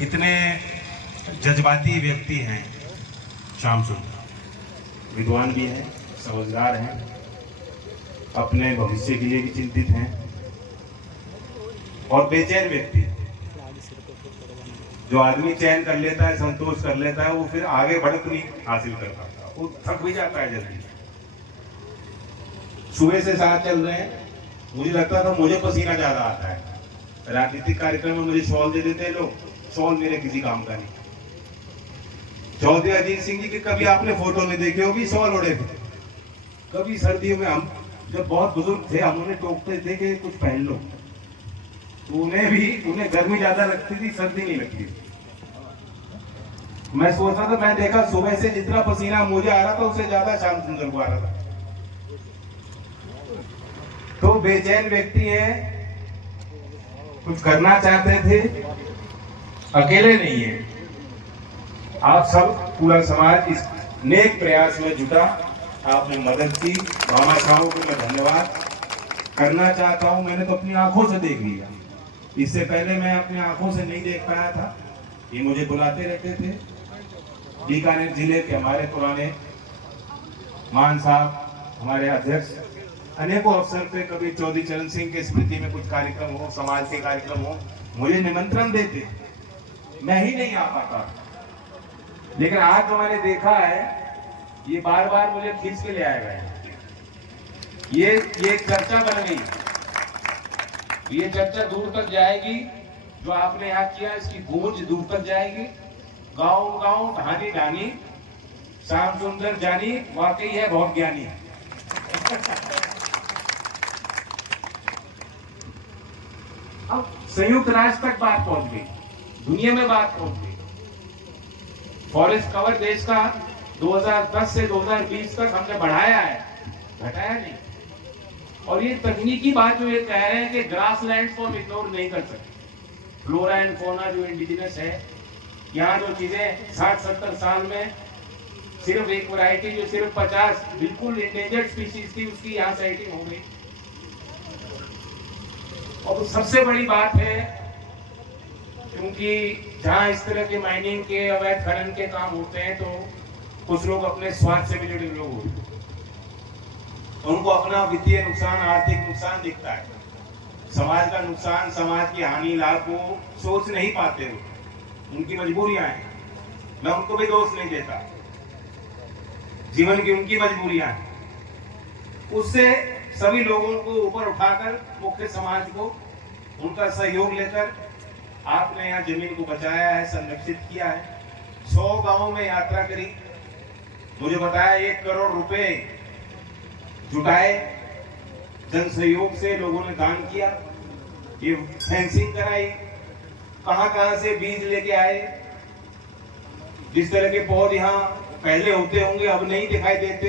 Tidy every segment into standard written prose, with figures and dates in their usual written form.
इतने जज्बाती व्यक्ति हैं श्याम सुंदर। विद्वान भी हैं, समझदार हैं, अपने भविष्य के लिए भी चिंतित हैं और बेचैन व्यक्ति। जो आदमी चैन कर लेता है, संतोष कर लेता है, वो फिर आगे बढ़त नहीं हासिल कर पाता, वो थक भी जाता है जल्दी। सुबह से साथ चल रहे हैं, मुझे लगता था मुझे पसीना ज्यादा आता है। राजनीतिक कार्यक्रम में मुझे शॉल दे देते हैं लोग, शॉल मेरे किसी काम का नहीं। चौधरी अजीत सिंह जी की कभी आपने फोटो में देखे होगी शॉल ओढ़े थे? कभी सर्दियों में हम जब बहुत बुजुर्ग थे, हम उन्हें टोकते थे कि कुछ पहन लो, तो उन्हें गर्मी ज्यादा लगती थी, सर्दी नहीं लगती थी। मैं सोच रहा था, मैं देखा सुबह से जितना पसीना मुझे आ रहा था उससे ज्यादा श्याम सुंदर को आ रहा था। तो बेचैन व्यक्ति हैं, कुछ करना चाहते थे, अकेले नहीं है, आप सब पूरा समाज इस नेक प्रयास में जुटा, आपने मदद की। मामा साहब को मैं धन्यवाद करना चाहता हूं। मैंने तो अपनी आंखों से देख लिया, इससे पहले मैं अपनी आंखों से नहीं देख पाया था। ये मुझे बुलाते रहते थे। बीकानेर जिले के हमारे पुराने मान साहब, हमारे अध्यक्ष, अनेकों अवसर पे कभी चौधरी चरण सिंह के स्मृति में कुछ कार्यक्रम हो, समाज के कार्यक्रम हो, मुझे निमंत्रण देते, मैं ही नहीं आ पाता। लेकिन आज जो मैंने देखा है, ये बार बार मुझे खींच के ले आए गए। ये चर्चा बन गई, ये चर्चा दूर तक जाएगी। जो आपने यहाँ किया, इसकी गूंज दूर तक जाएगी। गांव गांव, ढानी ढानी, श्याम सुंदर जानी वाकई है बहुत ज्ञानी। अब संयुक्त राष्ट्र तक बात पहुंच गई, दुनिया में बात पहुंच गई। फॉरेस्ट कवर देश का 2010 से 2020 तक हमने बढ़ाया है, घटाया नहीं। और ये तकनीकी बात जो ये कह रहे हैं कि ग्रासलैंड को हम इग्नोर नहीं कर सकते। फ्लोरा एंड फौना जो इंडिजिनस है, यहाँ जो चीजें 60-70 साल में सिर्फ एक वैरायटी जो सिर्फ 50 बिल्कुल इंडेंजर्ड स्पीशीज थी, उसकी यहाँ साइटिंग हो गई। और सबसे बड़ी बात है, क्योंकि जहां इस तरह के माइनिंग के, अवैध खनन के काम होते हैं, तो कुछ लोग अपने स्वार्थ से भी जुड़े लोग होते हैं, तो उनको अपना वित्तीय नुकसान, आर्थिक नुकसान दिखता है। समाज का नुकसान, समाज की हानि, लाभ को सोच नहीं पाते हो, उनकी मजबूरियां हैं। मैं उनको भी दोष नहीं देता, जीवन की उनकी मजबूरियां हैं। उससे सभी लोगों को ऊपर उठाकर, मुख्य समाज को उनका सहयोग लेकर आपने यहाँ जमीन को बचाया है, संरक्षित किया है। 100 गांवों में यात्रा करी, मुझे बताया 1 करोड़ रुपए जुटाए, जन सहयोग से लोगों ने दान किया, ये फेंसिंग कराई, कहां से बीज लेके आए। जिस तरह के पौधे यहाँ पहले होते होंगे, अब नहीं दिखाई देते,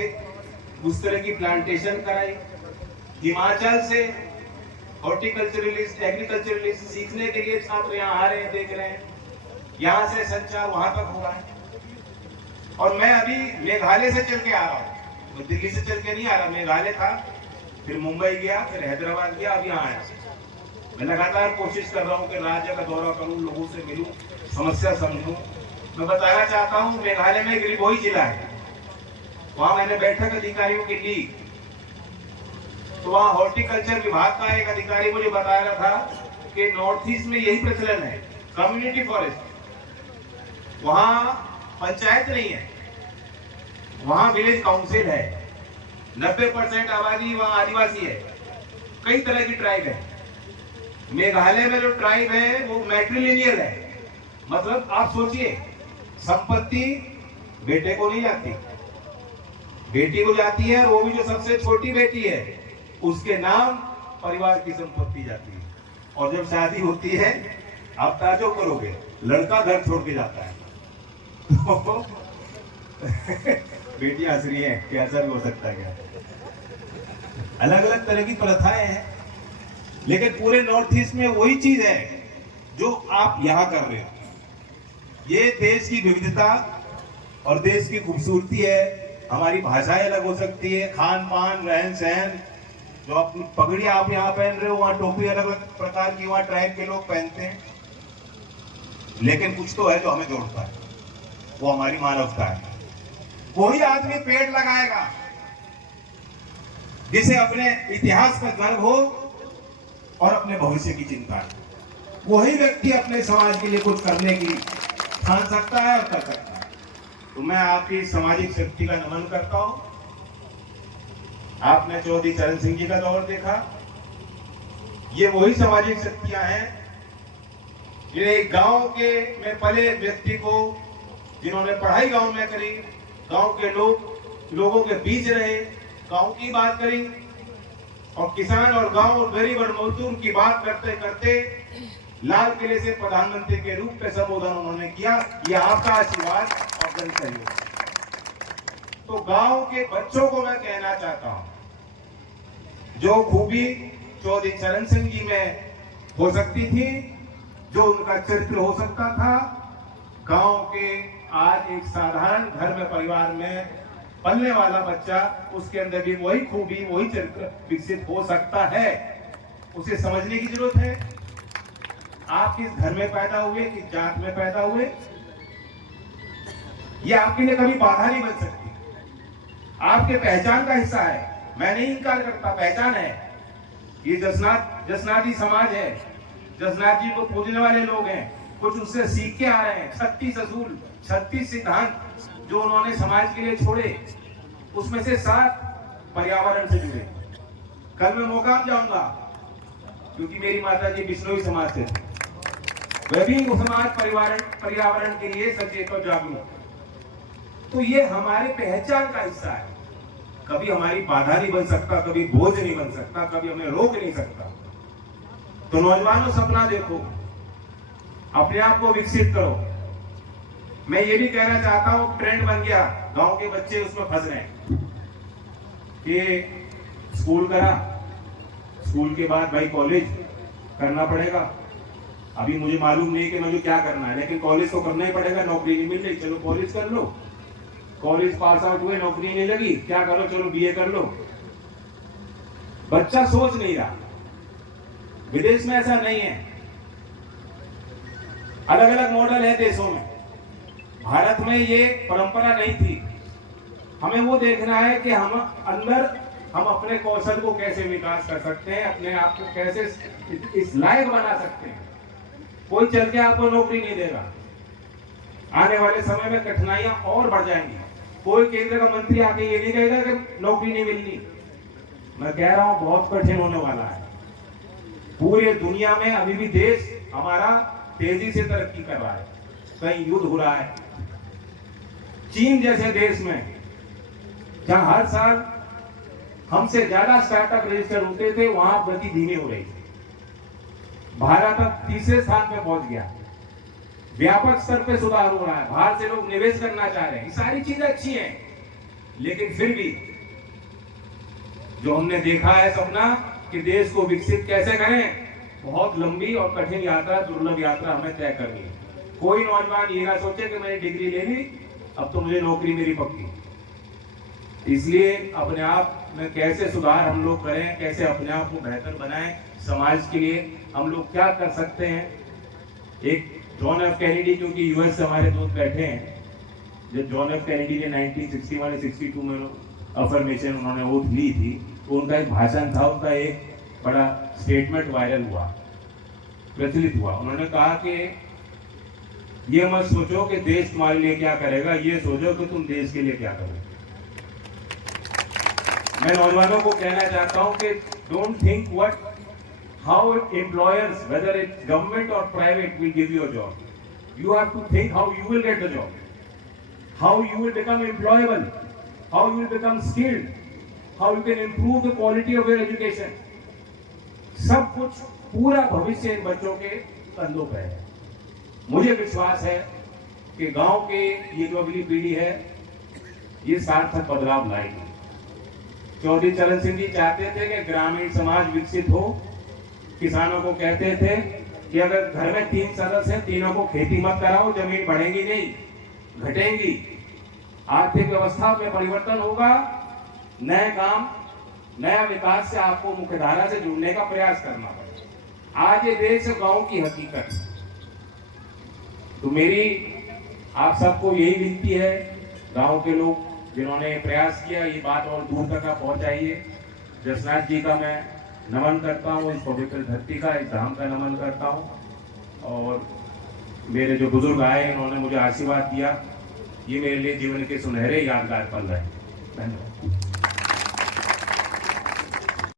उस तरह की प्लांटेशन कराई। हिमाचल से हॉर्टिकल्चरलिस्ट, एग्रीकल्चरलिस्ट सीखने के लिए छात्र यहाँ आ रहे हैं, देख रहे हैं। यहाँ से संचार वहां तक हो रहा है। और मैं अभी मेघालय से चल के आ रहा हूँ, मैं दिल्ली से चल के नहीं आ रहा, मेघालय था, फिर मुंबई गया, फिर हैदराबाद गया, अब यहाँ आया। मैं लगातार कोशिश कर रहा हूँ कि राज्य का दौरा करूँ, लोगों से मिलूं, समस्या समझूं। मैं बताना चाहता हूँ, मेघालय में गिरिभोई जिला है, वहां मैंने बैठक अधिकारियों की ली, तो वहां हॉर्टिकल्चर विभाग का एक अधिकारी मुझे बता रहा था कि नॉर्थ ईस्ट में यही प्रचलन है, कम्युनिटी फॉरेस्ट। वहां पंचायत नहीं है, वहां विलेज काउंसिल है। 90% आबादी वहां आदिवासी है, कई तरह की ट्राइब है। मेघालय में जो ट्राइब है वो मैट्रिलिनियल है, मतलब आप सोचिए, संपत्ति बेटे को नहीं जाती, बेटी को जाती है, और वो भी जो सबसे छोटी बेटी है उसके नाम परिवार की संपत्ति जाती है। और जब शादी होती है, आप ताजुब करोगे, लड़का घर छोड़ के जाता है। तो बेटी हंस रही है कि ऐसा भी हो सकता है क्या? अलग अलग तरह की प्रथाएं हैं, लेकिन पूरे नॉर्थ ईस्ट में वही चीज है जो आप यहां कर रहे हो। ये देश की विविधता और देश की खूबसूरती है। हमारी भाषाएं अलग हो सकती है, खान पान, रहन सहन, जो अपनी पगड़ी आप यहाँ पहन रहे हो, वहाँ टोपी अलग अलग प्रकार की वहाँ ट्राइब के लोग पहनते हैं। लेकिन कुछ तो है जो हमें जोड़ता है, वो हमारी मानवता है। वही आदमी पेड़ लगाएगा जिसे अपने इतिहास का गर्व हो और अपने भविष्य की चिंता है। वही व्यक्ति अपने समाज के लिए कुछ करने की ठान सकता है और कर सकता है। तो मैं आपकी सामाजिक शक्ति का नमन करता हूं। आपने चौधरी चरण सिंह जी का दौर देखा। ये वही सामाजिक शक्तियां हैं जिन्हें एक गांव के में पले व्यक्ति को, जिन्होंने पढ़ाई गांव में करी, गांव के लोगों के बीच रहे, गांव की बात करी और किसान और गांव और गरीब और मजदूर की बात करते करते लाल किले से प्रधानमंत्री के रूप में संबोधन उन्होंने किया। यह आपका आशीर्वाद और जन सहयोग। तो गांव के बच्चों को मैं कहना चाहता हूं, जो खूबी चौधरी चरण सिंह जी में हो सकती थी, जो उनका चरित्र हो सकता था, गांव के आज एक साधारण घर में परिवार में पलने वाला बच्चा, उसके अंदर भी वही खूबी वही चरित्र विकसित हो सकता है। उसे समझने की जरूरत है। आप किस घर में पैदा हुए, किस जात में पैदा हुए, ये आपके लिए कभी बाधा नहीं बन सकती। आपके पहचान का हिस्सा है। मैं नहीं इनकार करता, पहचान है। ये जसनाती समाज है। जसनाथ जी को पूजने वाले लोग हैं, कुछ उससे सीख के आ रहे हैं। 36 असूल, 36 सिद्धांत जो उन्होंने समाज के लिए छोड़े, उसमें से 7 पर्यावरण से जुड़े। कल मैं मोकाम जाऊंगा क्योंकि मेरी माता जी बिश्नोई समाज से, वह भी समाज पर्यावरण के लिए सचेत और जागरूक। तो ये हमारे पहचान का हिस्सा है। कभी हमारी बाधा नहीं बन सकता, कभी बोझ नहीं बन सकता, कभी हमें रोक नहीं सकता। तो नौजवानों, सपना देखो, अपने आप को विकसित करो। मैं ये भी कहना चाहता हूं, ट्रेंड बन गया, गांव के बच्चे उसमें फंस रहे हैं कि स्कूल करा, स्कूल के बाद भाई कॉलेज करना पड़ेगा। अभी मुझे मालूम नहीं कि मुझे क्या करना है, लेकिन कॉलेज तो करना ही पड़ेगा। नौकरी नहीं मिल रही, चलो कॉलेज कर लो। कॉलेज पास आउट हुए, नौकरी नहीं लगी, क्या करो, चलो बीए कर लो। बच्चा सोच नहीं रहा। विदेश में ऐसा नहीं है, अलग अलग मॉडल है देशों में। भारत में ये परंपरा नहीं थी। हमें वो देखना है कि हम अपने कौशल को कैसे विकास कर सकते हैं, अपने आप को कैसे इस लायक बना सकते हैं। कोई चल के आपको नौकरी नहीं देगा। आने वाले समय में कठिनाइयां और बढ़ जाएंगी। कोई केंद्र का मंत्री आके ये नहीं कहेगा कि नौकरी नहीं मिलनी। मैं कह रहा हूं बहुत कठिन होने वाला है। पूरे दुनिया में अभी भी देश हमारा तेजी से तरक्की कर रहा है। कहीं युद्ध हो रहा है। चीन जैसे देश में जहां हर साल हमसे ज्यादा स्टार्टअप रजिस्टर होते थे, वहां गति धीमी हो रही थी। भारत अब तीसरे स्थान पे पहुंच गया। व्यापक स्तर पे सुधार हो रहा है। बाहर से लोग निवेश करना चाह रहे हैं। ये सारी चीजें अच्छी हैं, लेकिन फिर भी जो हमने देखा है सपना कि देश को विकसित कैसे करें, बहुत लंबी और कठिन यात्रा, दुर्लभ यात्रा हमें तय करनी है। कोई नौजवान ये ना सोचे कि मैंने डिग्री ले ली, अब तो मुझे नौकरी मेरी पक्की। इसलिए अपने आप में कैसे सुधार हम लोग करें, कैसे अपने आप को बेहतर बनाएं, समाज के लिए हम लोग क्या कर सकते हैं। एक जॉन एफ कैनेडी, क्योंकि यूएस से हमारे दोस्त बैठे हैं, जब जॉन एफ कैनेडी ने 1961-62 में अफर्मेशन उन्होंने ओथ ली थी, तो उनका एक भाषण था, उनका एक बड़ा स्टेटमेंट वायरल हुआ, प्रचलित हुआ। उन्होंने कहा कि ये मत सोचो कि देश तुम्हारे लिए क्या करेगा, ये सोचो कि तुम देश के लिए क्या करोगे। मैं नौजवानों को कहना चाहता हूं कि don't think what how employers, whether it's government और private, will give you a job. You have to think how you will get the job, how you will become employable, how you will become skilled, how you can improve the quality of your education. सब कुछ, पूरा भविष्य इन बच्चों के कंधों पर है। मुझे विश्वास है कि गांव के ये जो अगली पीढ़ी है, ये सार्थक बदलाव लाएगी। चौधरी चरण सिंह जी चाहते थे कि ग्रामीण समाज विकसित हो। किसानों को कहते थे कि अगर घर में 3 सदस्य हैं, तीनों को खेती मत कराओ, जमीन बढ़ेगी नहीं, घटेंगी। आर्थिक व्यवस्था में परिवर्तन होगा, नए काम, नया विकास से आपको मुख्यधारा से जुड़ने का प्रयास करना पड़ेगा। आज ये देश गांव की हकीकत है। तो मेरी आप सबको यही विनती है, गांव के लोग जिन्होंने प्रयास किया ये बात और दूर तक आप पहुंचाइए। जसनाथ जी का मैं नमन करता हूँ, इस पवित्र धरती का, इस धाम का नमन करता हूँ। और मेरे जो बुजुर्ग आए इन्होंने मुझे आशीर्वाद दिया, ये मेरे लिए जीवन के सुनहरे यादगार पल रहे। धन्यवाद।